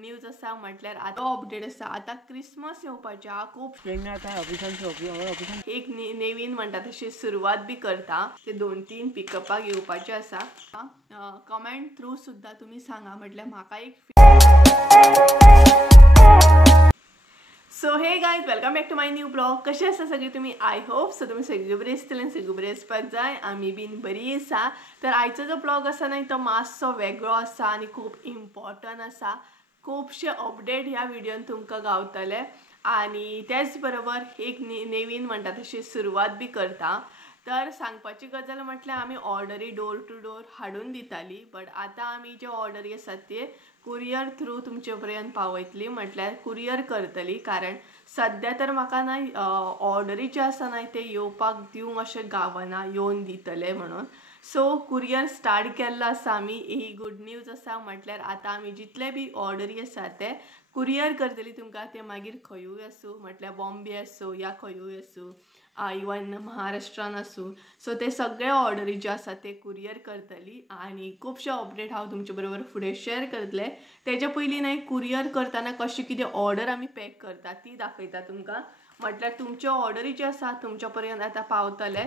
News आसा म्हटल्यार आता अपडेट आसा. आता क्रिसमस येवपाचे हा. खूप एक नवीन म्हणटा तशी सुरवात बी करता. ते 2-3 पिकअपाक येवपाचे आसा. कमेंट थ्रू सुद्धा तुम्ही सांगा म्हटल्यार म्हाका एक. So hey guys, welcome back to my new blog. कसे आसा सगळी तुम्ही? आय होप सो तुम्ही सगळी बरी आसतली आनी सगळी बरी आसपाक जाय. आमी बीन बरी आसा. तर आयचो जो ब्लॉग आसा न्हय तो मातसो वेगळो आसा आनी खूब इम्पॉर्टंट आसा. खूबशे अपडेट ह्या व्हिडिओन तुमकां गावतले आनी त्याच बरोबर एक नवीन म्हणटा तशी सुरवात बी करता. तर सांगपाची गजाल म्हटल्यार आमी ऑर्डरी डोर टू डोर हाडून दिताली, बट आतां आमी जे ऑर्डरी आसात ते कुरियर थ्रू तुमचे पर्यंत पावयतली, म्हटल्यार कुरियर करतली. कारण सध्या तर म्हाका न्हय ऑर्डरी जे आसा न्हय ते येवपाक दिवंक अशें गावना, येवन दितले म्हणून. सो कुरियर स्टार्ट केल्लो आसा आमी. ही गुड न्यूज आसा. म्हटल्यार आतां आमी जितले बी ऑर्डरी आसा ते कुरियर करतली तुमकां. ते मागीर खंयूय आसूं, म्हटल्यार बॉम्बे आसूं या खंयूय आसूं, इवन महाराष्ट्रान आसूं. सो ते सगळे ऑर्डरी जे आसा ते कुरियर करतली आनी खुबशे अपडेट हांव तुमचे बरोबर फुडें शेअर करतले. तेच्या पयलीं न्हय कुरियर करतना कशी कितें ऑर्डर आमी पॅक करता ती दाखयता तुमकां. म्हटल्यार तुमचे ऑर्डरी जे आसा तुमच्या पर्यंत आतां पावतले.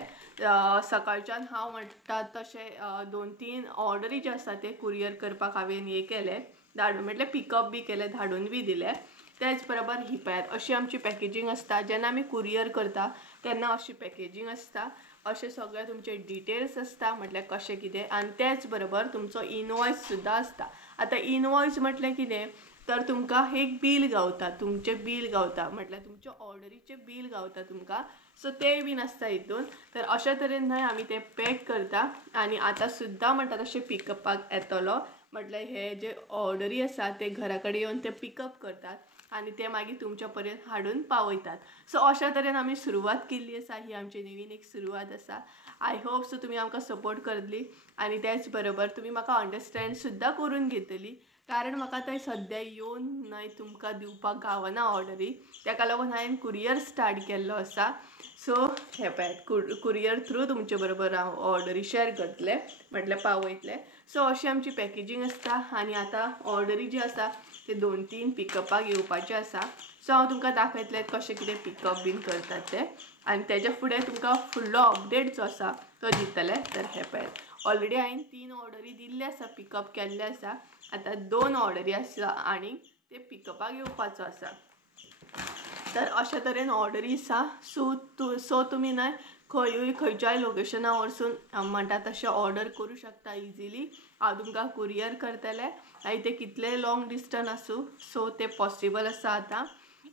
सकाळच्यान हांव म्हणटा तशें 2-3 ऑर्डरी जे आसा ते कुरियर करपाक हांवें हे केले, धाडून म्हटल्यार पिकअप बी केले, धाडून बी दिले. त्याच बरोबर ही पळयात अशी आमची पॅकेजींग आसता. जेन्ना आमी कुरियर करता तेन्ना अशी पॅकेजींग आसता. अशे सगळे तुमचे डिटेल्स आसता, म्हटल्यार कशें कितें. आनी त्याच बरोबर तुमचो इनवॉयस सुद्दां आसता. आतां इनवॉयस म्हटल्यार कितें तर तुमकां एक बील गावता, तुमचें बील गावता, म्हटल्यार तुमच्या ऑर्डरीचें बील गावता तुमकां. सो तें बीन आसता हितून. तर अशा तरेन न्हय आमी तें पॅक करता आनी आतां सुद्दां म्हणटा तशें पिकअपाक येतलो. म्हटल्यार हे जे ऑर्डरी आसा ते घरा कडेन येवन ते पिकअप करतात आनी ते मागीर तुमच्या पर्यंत हाडून पावयतात. सो अशा तरेन आमी सुरवात केल्ली आसा. ही आमची नवीन एक सुरवात आसा. आय होप सो तुमी आमकां सपोर्ट करतली आनी त्याच बरोबर तुमी म्हाका अंडरस्टँड सुद्दां करून घेतली. कारण म्हाका थंय सद्या येवन न्हय तुमकां दिवपाक गावना ऑर्डरी, ताका लागून हांवें कुरियर स्टार्ट केल्लो आसा. सो हे पळयात कुरियर थ्रू तुमचे बरोबर हांव ऑर्डरी शेअर करतले, म्हटल्यार पावयतले. सो अशी आमची पॅकेजींग आसता आनी आतां ऑर्डरी जी आसा ते 2-3 पिकअपाक येवपाचे आसा. सो हांव तुमकां दाखयतलें कशें कितें पिकअप बीन करतात ते आनी तेच्या फुडें तुमकां फुडलो अपडेट जो आसा तो दितले. तर हे पळयात ऑलरेडी हांवें 3 ऑर्डरी दिल्ले आसा, पिकअप केल्ले आसा. आतां 2 ऑर्डरी आसा आनी ते पिकअपाक येवपाचो आसा. तर अशा तरेन ऑर्डरी आसा. सो तुमी न्हय खंयच्याय लोकेशना वरसून म्हणटा तशें ऑर्डर करूं शकता इजिली. हांव तुमकां कुरियर करतलें आनी ते कितले लॉंग डिस्टन्स आसूं सो ते पॉसिबल आसा आतां.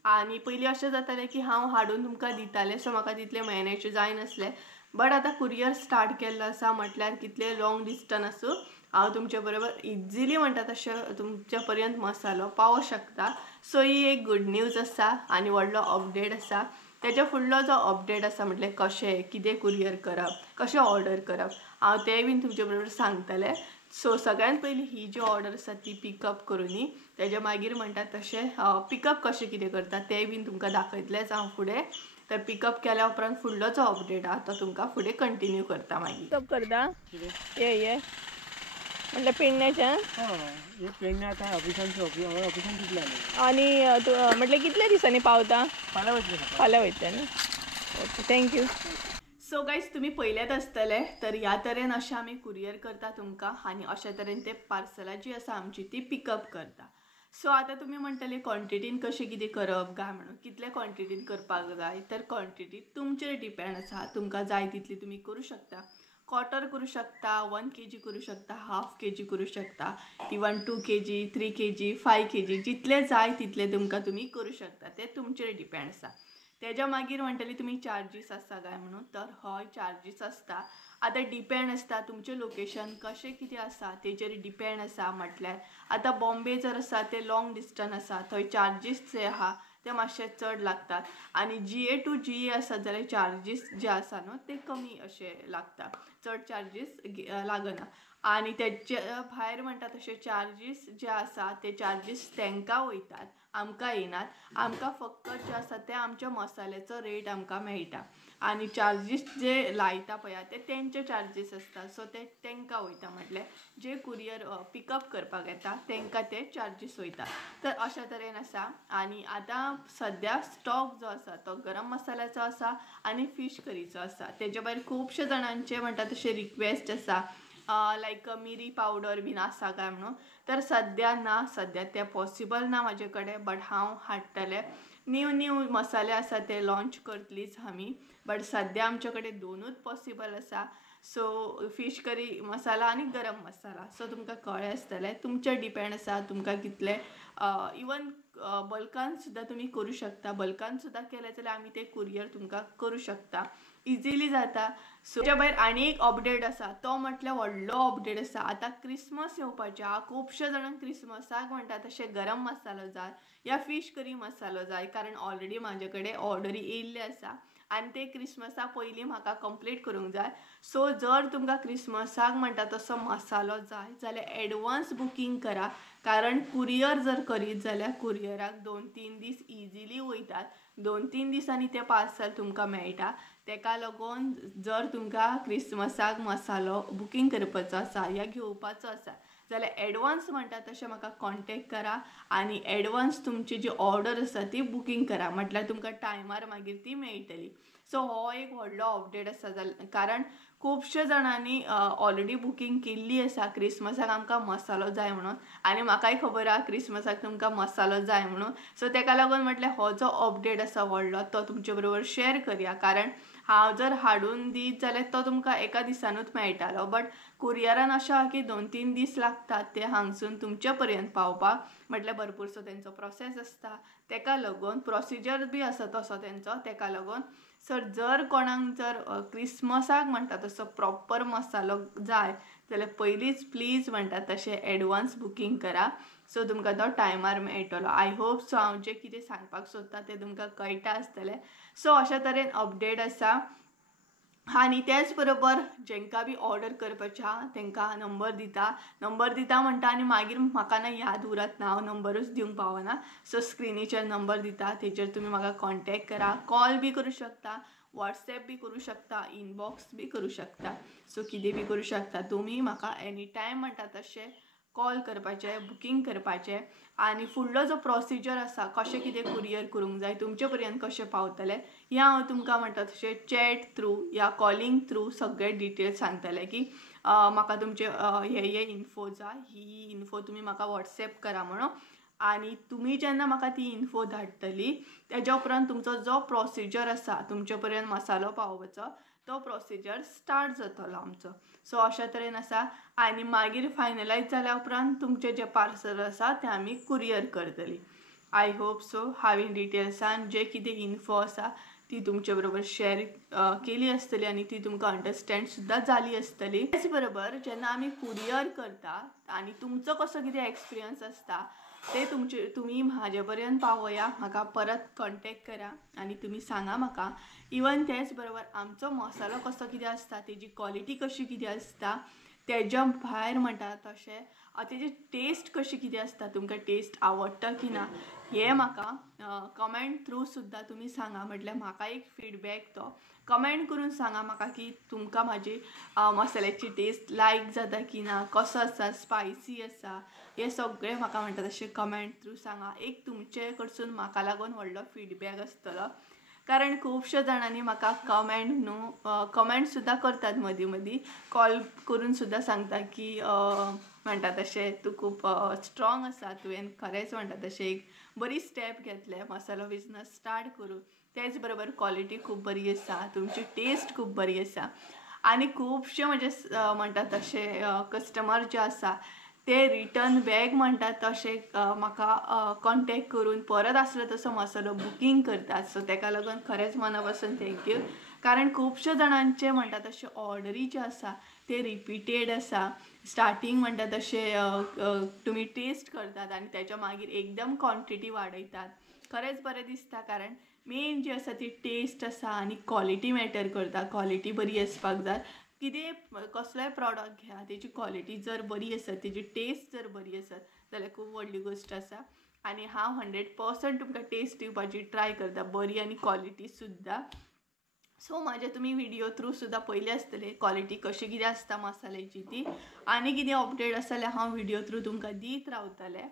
आनी पयलीं अशें जातालें की हांव हाडून तुमकां दितालें, सो म्हाका तितलें म्हयन्याचें जायनासलें. बट आतां कुरियर स्टार्ट केल्लो आसा म्हटल्यार कितले लॉंग डिस्टन्स आसूं हांव तुमचे बरोबर इजिली म्हणटा तशें तुमच्या पर्यंत मसालो पावों शकता. सो ही एक गुड न्यूज आसा आनी व्हडलो अपडेट आसा. तेच्या फुडलो जो अपडेट आसा म्हटल्यार कशें कितें कुरियर करप, कशें ऑर्डर करप, हांव तें बीन तुमचे बरोबर सांगतलें. सो सगळ्यांत पयलीं ही जी ऑर्डर आसा ती पिकअप करुनी तेच्या मागीर म्हणटा तशें पिकअप कशें कितें करता तें बीन तुमकां दाखयतलेंच हांव फुडें. तर पिकअप केल्या उपरांत फुडलो जो अपडेट आहा तो तुमकां फुडें कंटिन्यू करता. मागीर पिकअप करता ये म्हटल्यार पेडण्याच्यान आनी म्हटल्यार कितल्या दिसांनी पावता? फाल्यां वयतलें न्ही. Okay, thank you. सो गायज तुम्ही पयलेच आसतले तर ह्या तरेन अशें आमी कुरियर करता तुमकां आनी अशा तरेन ते पार्सलां जी आसा आमची ती पिकअप करता. सो आतां तुमी म्हणटले क्वॉन्टिटीन कशें कितें करप काय म्हणून. कितले क्वॉन्टिटीन करपाक जाय तर क्वॉन्टिटी तुमचेर डिपेंड आसा. तुमकां जाय तितली तुमी करूं शकता. क्वॉर्टर करूं शकता, 1 kg करूं शकता, हाफ kg करूं शकता, इवन 2 kg, 3 kg, 5 kg जितले जाय तितले तुमकां तुमी करूं शकता. ते तुमचेर डिपेंड आसा. तेच्या मागीर म्हणटली तुमी चार्जीस आसता काय म्हणून. तर हय चार्जीस आसता. आतां डिपेंड आसता तुमचें लोकेशन कशें कितें आसा तेचेर डिपेंड आसा. म्हटल्यार आतां बॉम्बे जर आसा ते लॉंग डिस्टन्स आसा, थंय चार्जीस जे आहा ते मातशे चड लागतात. आनी GA टू GA आसा जाल्यार चार्जीस जे आसा न्हू ते कमी अशे लागता, चड चार्जीस लागना. आणि त्याच्या भायर म्हणटा तशे चार्जीस जे आसा ते चार्जीस तांकां वयतात, आमकां येनात। आमकां फक्त जे आसा ते आमच्या मसाल्याचो रेट आमकां मेळटा आणि चार्जीस जे लायता पळय ते तेंचे चार्जीस आसता, सो ते तांकां वयता। म्हटल्यार जे कुरियर पिकअप करपाक येता तांकां ते चार्जीस वयता। तर अशा तरेन आसा। आणि आतां सद्या स्टॉक जो आसा तो गरम मसाल्याचो आसा आणि फिश करीचो आसा। तेजे भायर खुबशे जाणांचे म्हणटा तशे रिक्वेस्ट आसा लायक मिरी पावडर बीन आसा काय म्हणून। तर सद्या ना, सद्या ते पॉसिबल ना म्हाजे कडेन, बट हांव हाडटलें। न्यू मसाले आसा ते लॉन्च करतलीच आमी, बट सद्या आमचे कडेन दोनूच पॉसिबल आसा। सो फिश करी मसाला आणि गरम मसाला, सो तुमकां कळ्ळें आसतलें। तुमचे डिपेंड आसा तुमकां कितले, इवन बल्कान सुद्दां तुमी करूं शकता। बल्कान सुद्दां केलें जाल्यार आमी ते कुरियर तुमकां करूं शकता, इजिली जाता। सो तेच्या भायर आनी एक अपडेट आसा, तो म्हटल्यार व्हडलो अपडेट आसा। आतां क्रिसमस येवपाचें आहा, खुबशे जाणांक क्रिसमसाक म्हणटा तशे गरम मसालो जाय या फिश करी मसालो जाय, कारण ऑलरेडी म्हाजे कडेन ऑर्डरी येयल्ले आसा आणि ते क्रिसमसा पयलीं म्हाका कंप्लीट करूंक जाय। सो जर तुमकां क्रिसमसाक म्हणटा तसो मसालो जाय जाल्यार एडवान्स बुकींग करा, कारण कुरियर जर करीत जाल्यार कुरियराक 2-3 दीस इजिली वयतात। 2-3 दिसांनी ते पार्सल तुमकां मेळटा। तेका लागून जर तुमकां क्रिसमसाक मसालो बुकींग करपाचो आसा या घेवपाचो आसा जाल्यार एडवान्स म्हणटा तशें म्हाका कॉन्टेक्ट करा आणि एडवान्स तुमची जी ऑर्डर आसा ती बुकींग करा, म्हटल्यार तुमकां टायमार मागीर ती मेळटली। सो हो एक व्हडलो अपडेट आसा, कारण खुबशे जाणांनी ऑलरेडी बुकींग केल्ली आसा क्रिसमसाक आमकां मसालो जाय म्हणून, आणि म्हाकाय खबर आहा क्रिसमसाक तुमकां मसालो जाय म्हणून। सो तेका लागून म्हटल्यार हो जो अपडेट आसा व्हडलो तो तुमचे बरोबर शेअर करूया, कारण हांव जर हाडून दीत जाल्यार तो तुमकां एका दिसानूच मेळटालो, बट कुरियरान अशें आहा की 2-3 दीस लागतात ते हांगसून तुमचे पर्यंत पावपाक, म्हटल्यार भरपूरसो तेंचो प्रोसेस आसता। तेका लागून प्रोसिजर बी आसा तसो तेंचो, तेका लागून सर जर कोणाक जर क्रिसमसाक म्हणटा तसो प्रॉपर मसालो जाय जाल्यार पयलींच प्लीज म्हणटा तशें एडवान्स बुकींग करा, सो तुमकां तो टायमार मेळटलो। आय होप सो हांव जें कितें सांगपाक सोदता तें तुमकां कळटा आसतलें। सो अशा तरेन अपडेट आसा। आणि त्याच बरोबर जेंकां बी ऑर्डर करपाचें आहा तांकां नंबर दिता म्हणटा आनी मागीर म्हाका ना याद उरत ना, हांव नंबरूच दिवंक पावना। सो स्क्रिनीचेर नंबर दिता, तेचेर तुमी म्हाका कॉन्टेक्ट करा, कॉल बी करूं शकता, व्हॉट्सएप बी करूं शकता, इनबॉक्स बी करूं शकता। सो कितें बी करूं शकता तुमी म्हाका एनी टायम म्हणटा तशें कॉल करपाचें, बुकींग करपाचें। आणि फुडलो जो प्रोसिजर आसा कशें कितें कुरियर करूंक जाय, तुमचे पर्यंत कशें पावतलें हें हांव तुमकां म्हणटा तशें चॅट थ्रू या कॉलिंग थ्रू सगळे डिटेल्स सांगतलें की म्हाका तुमचे हे इन्फो जाय, ही इन्फो तुमी म्हाका व्हॉट्सएप करा म्हणून। आणि तुमी जेन्ना म्हाका ती इन्फो धाडटली तेज्या उपरांत तुमचो जो प्रोसिजर आसा तुमचे पर्यंत मसालो पावोवपाचो तो प्रोसिजर स्टार्ट जातलो आमचो। सो अशा तरेन आसा। आणि मागीर फायनलायज जाल्या उपरांत तुमचे जे पार्सल आसा ते आमी कुरियर करतली। आय होप सो हांवें डिटेल्सान जे कितें इन्फो आसा ती तुमचे बरोबर शेअर केली आसतली आणि ती तुमकां अंडरस्टँड सुद्दां जाली आसतली। त्याच बरोबर जेन्ना आमी कुरियर करता आणि तुमचो कसो कितें एक्सपिरियन्स आसता ते तुमी म्हाजे पर्यंत पावया, म्हाका परत कॉन्टेक्ट करा आणि तुमी सांगा म्हाका। इवन त्याच बरोबर आमचो मसालो कसो कितें आसता, तेजी क्वॉलिटी कशी कितें आसता, तेज्या भायर म्हणटा तशें तेजी टेस्ट कशी कितें आसता, तुमकां टेस्ट आवडटा की ना हें म्हाका कमेंट थ्रू सुद्दां तुमी सांगा। म्हटल्यार म्हाका एक फीडबॅक तो कमेंट करून सांगा म्हाका की तुमकां म्हाजी मसाल्याची टेस्ट लायक जाता की ना, कसो आसा, स्पायसी आसा, हे सगळें म्हाका म्हणटा तशें कमेंट थ्रू सांगा। एक तुमचे कडसून म्हाका लागून व्हडलो फीडबॅक आसतलो, कारण खुबशे जाणांनी म्हाका कमेंट सुद्दां करतात मदीं मदीं, कॉल करून सुद्दां सांगता की म्हणटा तशें तूं खूब स्ट्रॉंग आसा, तुवें खरेंच म्हणटा तशें एक बरी स्टेप घेतले मसालो बिजनस स्टार्ट करून। तेच बरोबर क्वॉलिटी खूब बरी आसा, तुमची टेस्ट खूब बरी आसा। आणि खुबशे म्हणजे म्हणटा तशें कस्टमर जे आसा ते रिटर्न बॅक म्हणटात तशें म्हाका कॉन्टेक्ट करून परत आसलो तसो मसालो बुकींग करतात। सो तेका लागून खरेंच मना पासून थँक्यू, कारण खुबशे जाणांचे म्हणटा तशें ऑर्डरी जे आसा ते रिपिटेड आसा। स्टार्टींग म्हणटा तशें तुमी टेस्ट करतात आणि त्याच्या मागीर एकदम क्वॉन्टिटी वाडयतात, खरेंच बरें दिसता। कारण मेन जी आसा ती टेस्ट आसा आणि क्वॉलिटी मॅटर करता, क्वॉलिटी बरी आसपाक जाय। कितें कसलोय प्रॉडक्ट घ्या, तेजी क्वॉलिटी जर बरी आसत, तेजी टेस्ट जर बरी आसत जाल्यार खूब व्हडली गोश्ट आसा. आनी हांव 100% तुमकां टेस्ट दिवपाची ट्राय करता, बरी आनी क्वॉलिटी सुद्दां. सो म्हाजे तुमी व्हिडिओ थ्रू सुद्दां पयले आसतले क्वॉलिटी कशी कितें आसता मसाल्याची ती. आनी कितें अपडेट आसा जाल्यार हांव व्हिडिओ थ्रू तुमकां दीत रावतलें.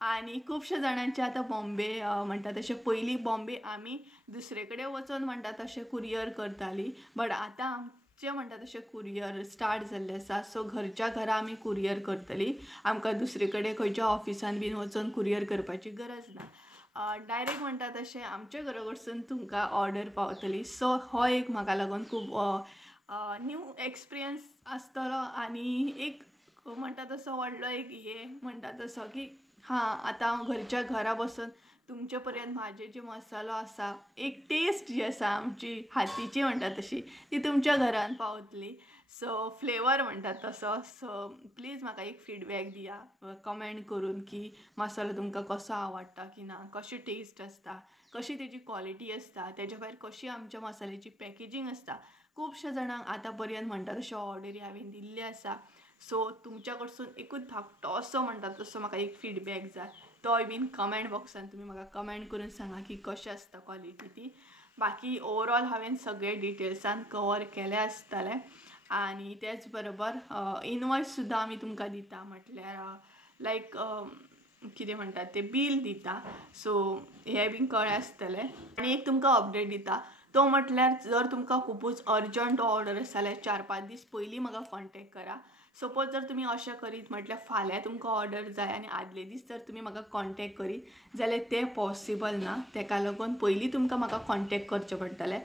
आनी खुबशे जाणांचे आतां बॉम्बे म्हणटा तशें पयलीं बॉम्बे आमी दुसरे कडेन वचून म्हणटा तशें कुरियर करतालीं, बट आतां आमचें म्हणटा तशें कुरियर स्टार्ट जाल्लें आसा. सो घरच्या घरा आमी कुरियर करतलीं. आमकां दुसरे कडेन खंयच्या ऑफिसान बीन वचून कुरियर करपाची गरज ना. डायरेक्ट म्हणटा तशें आमच्या घरा कडसून तुमकां ऑर्डर पावतली. सो हो एक म्हाका लागून खूब न्यू एक्सपिरियन्स आसतलो. आनी एक म्हणटा तसो व्हडलो एक हे म्हणटा तसो की हां आतां हांव घरच्या घरा बसून तुमचे पर्यंत म्हाजे जे मसालो आसा, एक टेस्ट जी आसा आमची हातीची म्हणटा तशी, ती तुमच्या घरान पावतली. सो फ्लेवर म्हणटा तसो. सो प्लीज म्हाका एक फीडबॅक दिया कमेंट करून की मसालो तुमकां कसो आवडटा की ना, कशी टेस्ट आसता, कशी तेजी क्वॉलिटी आसता, तेज्या भायर कशी आमच्या मसाल्याची पॅकेजींग आसता. खुबशे जाणांक आतां पर्यंत म्हणटा तशें ऑर्डरी हांवें दिल्ली आसा. सो तुमच्या कडसून एकूच धाकटो असो म्हणटा तसो म्हाका एक फीडबॅक जाय. तोय बीन कमेंट बॉक्सान तुमी म्हाका कमेंट करून सांगा की कशी आसता क्वॉलिटी ती. बाकी ओवरऑल हांवें सगळे डिटेल्सान कवर केले आसतले. आनी तेच बरोबर इनवॉयस सुद्दां आमी तुमकां दिता, म्हटल्यार लायक कितें म्हणटात ते बील दिता. सो हे बीन कळ्ळें आसतलें. आनी एक तुमकां अपडेट दिता तो म्हटल्यार जर तुमकां खुबूच अर्जंट ऑर्डर आसा जाल्यार 4-5 दीस पयलीं म्हाका कॉन्टेक्ट करा. सपोज जर तुमी अशें करीत म्हटल्यार फाल्यां तुमकां ऑर्डर जाय आनी आदले दीस जर तुमी म्हाका कॉन्टेक्ट करीत जाल्यार तें पॉसिबल ना. तेका लागून पयलीं तुमकां म्हाका कॉन्टेक्ट करचें पडटलें.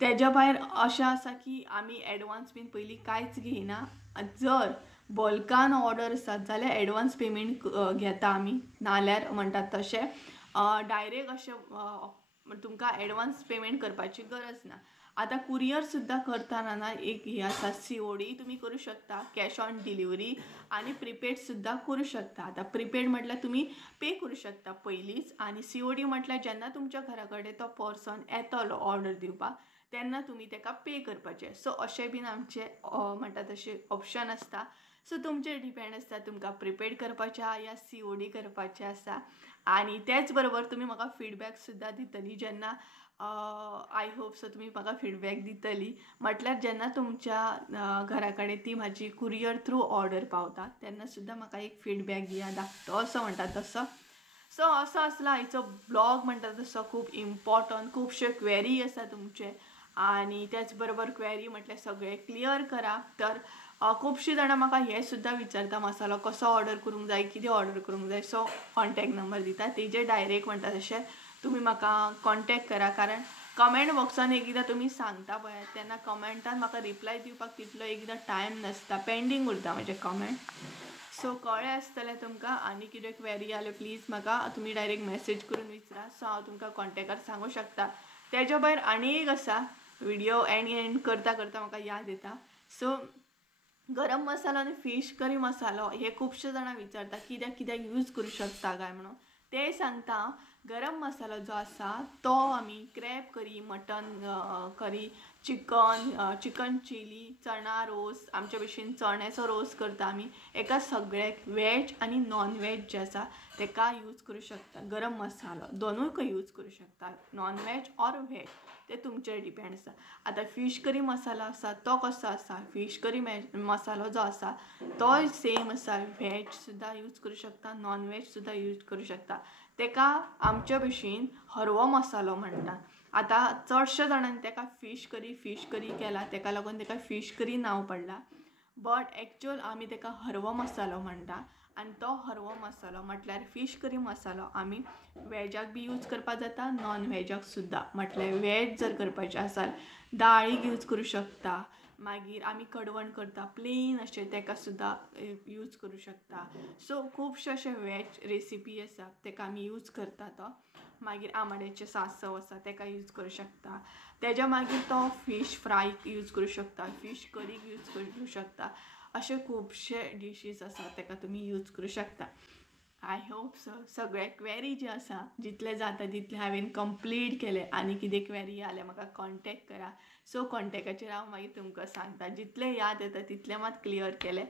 तेज्या भायर अशें आसा की आमी एडवान्स बीन पयलीं कांयच घेयना. जर बल्कान ऑर्डर आसात जाल्यार एडवान्स पेमेंट घेता आमी, नाल्यार म्हणटात तशें डायरेक्ट अशें तुमकां एडवान्स पेमेंट करपाची गरज ना. आतां कुरियर सुद्दां करतना ना एक हे आसा, COD तुमी करूं शकता, कॅश ऑन डिलिव्हरी आनी प्रिपेड सुद्दां करूं शकता. आतां प्रिपेड म्हटल्यार तुमी पे करूं शकता पयलींच, आनी COD म्हटल्यार जेन्ना तुमच्या घरा कडेन तो पर्सन येतलो ऑर्डर दिवपाक तेन्ना तुमी तेका पे करपाचें. सो अशें बीन आमचे म्हणटा तशें ऑप्शन आसता. सो तुमचेर डिपेंड आसता तुमकां प्रिपेड करपाचें या COD करपाचें आसा. आनी तेच बरोबर तुमी म्हाका फीडबॅक सुद्दां दितली जेन्ना आय होप सो तुमी म्हाका फीडबॅक दितली. म्हटल्यार जेन्ना तुमच्या घरा कडेन ती म्हाजी कुरियर थ्रू ऑर्डर पावता तेन्ना सुद्दां म्हाका एक फीडबॅक दिया, धाकटो असो म्हणटा तसो. सो असो आसलो आयचो ब्लॉग म्हणटा तसो खूब इम्पॉर्टंट. खुबशे क्वेरी आसा तुमचे आनी त्याच बरोबर क्वेरी म्हटल्यार सगळे क्लियर करा. तर खुबशीं जाणां म्हाका हें सुद्दां विचारता मसालो कसो ऑर्डर करूंक जाय, कितें ऑर्डर करूंक जाय. सो कॉन्टेक्ट नंबर दिता, तेजेर डायरेक्ट म्हणटा तशें तुमी म्हाका कॉन्टेक्ट करा. कारण कमेंट बॉक्सान एकदां तुमी सांगता पळय तेन्ना कमेंटान म्हाका रिप्लाय दिवपाक तितलो एकदां टायम नासता, पेंडींग उरता म्हजें कमेंट. सो कळ्ळें आसतलें तुमकां. आनी कितें क्वेरी जाल्यार प्लीज म्हाका तुमी डायरेक्ट मेसेज करून विचारा. सो हांव तुमकां कॉन्टेक्टार सांगूं शकता. तेज्या भायर आनी एक आसा, व्हिडिओ एंड करता करता म्हाका याद येता. सो गरम मसालो आनी फीश करी मसालो हे खुबशे जाणां विचारता कित्याक कित्याक यूज करूं शकता काय म्हणून. ते सांगता गरम मसालो जो आसा तो आमी क्रॅब करी, मटन करी, चिकन चिली, चणा रोस, आमच्या भशेन चण्याचो रोस करता आमी. एका सगळ्याक वेज आनी नॉन वेज जे आसा तेका यूज करूं शकता. गरम मसालो दोनूय यूज करूं शकता, नॉन वेज ऑर वेज, ते तुमचेर डिपेंड आसा. आतां फीश करी मसालो आसा तो कसो आसा, फीश करी मसालो जो आसा तो सेम आसा. वेज सुद्दां यूज करूं शकता, नॉन वेज सुद्दां यूज करूं शकता. तेका आमच्या भशेन हरवो मसालो म्हणटा. आतां चडशे जाणांनी तेका फीश करी केला, तेका लागून तेका फीश करी नांव पडला. बट एक्चुअल आमी तेका हरवो मसालो म्हणटा. आनी तो हरवो मसालो म्हटल्यार फीश करी मसालो आमी वेजाक बी यूज करपाक जाता, नॉन वेजाक सुद्दां. म्हटल्यार वेज जर करपाचें आसा दाळीक यूज करूं शकता. मागीर आमी कडवण करता प्लेन अशें तेका सुद्दां यूज करूं शकता. सो खुबशे अशे वेज रेसिपी आसा तेका आमी यूज करता. तो मागीर आमाड्याचें सांसव आसा तेका यूज करूं शकता. तेज्या मागीर तो फीश फ्रायक यूज करूं शकता, फीश करीक यूज करूं शकता. अशे खुबशे डिशीज आसा तेका तुमी यूज करूं शकता. आय होप सो सगळे क्वेरी जे आसा जितले जाता तितले हांवें कंप्लीट केले आनी कितें क्वेरी जाल्यार म्हाका कॉन्टेक्ट करा. सो कॉन्टेक्टाचेर हांव मागीर तुमकां सांगता. जितले याद येता तितले मात क्लियर केले.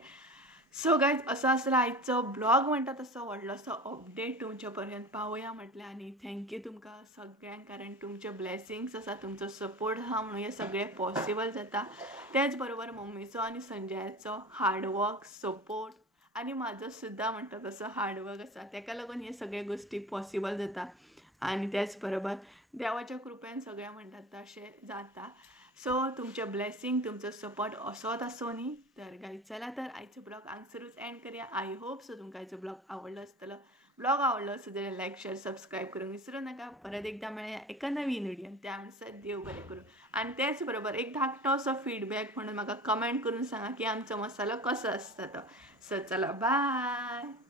सो गायज असो आसलो आयचो ब्लॉग म्हणटा तसो व्हडलोसो अपडेट तुमचे पर्यंत पावोया म्हटलें. आनी थँक्यू तुमकां सगळ्यांक, कारण तुमचे ब्लेसिंग्स आसा, तुमचो सपोर्ट आहा म्हणून हें सगळें पॉसिबल जाता. त्याच बरोबर मम्मीचो आनी संजयाचो हार्डवर्क, सपोर्ट आनी म्हाजो सुद्दां म्हणटा तसो हार्डवर्क आसा, ताका लागून हे सगळे गोश्टी पॉसिबल जाता. आनी त्याच बरोबर देवाच्या कृपेन सगळें म्हणटात तशें जाता. सो तुमचे ब्लेसिंग, तुमचो सपोर्ट असोच आसूं न्ही. तर गायज चला तर आयचो ब्लॉग हांगसरूच एंड करया. आय होप सो तुमकां आयचो ब्लॉग आवडलो आसतलो. ब्लॉग आवडलो आसत जाल्यार लायक, शेअर, सबस्क्राईब करूंक विसरूं नाका. परत एकदा मेळया एका नवीन व्हिडियोन. त्या म्हणसर देव बरें करूं. आनी त्याच बरोबर एक धाकटोसो फीडबॅक म्हणून म्हाका कमेंट करून सांगा की आमचो मसालो कसो आसता तो. सो चला बाय.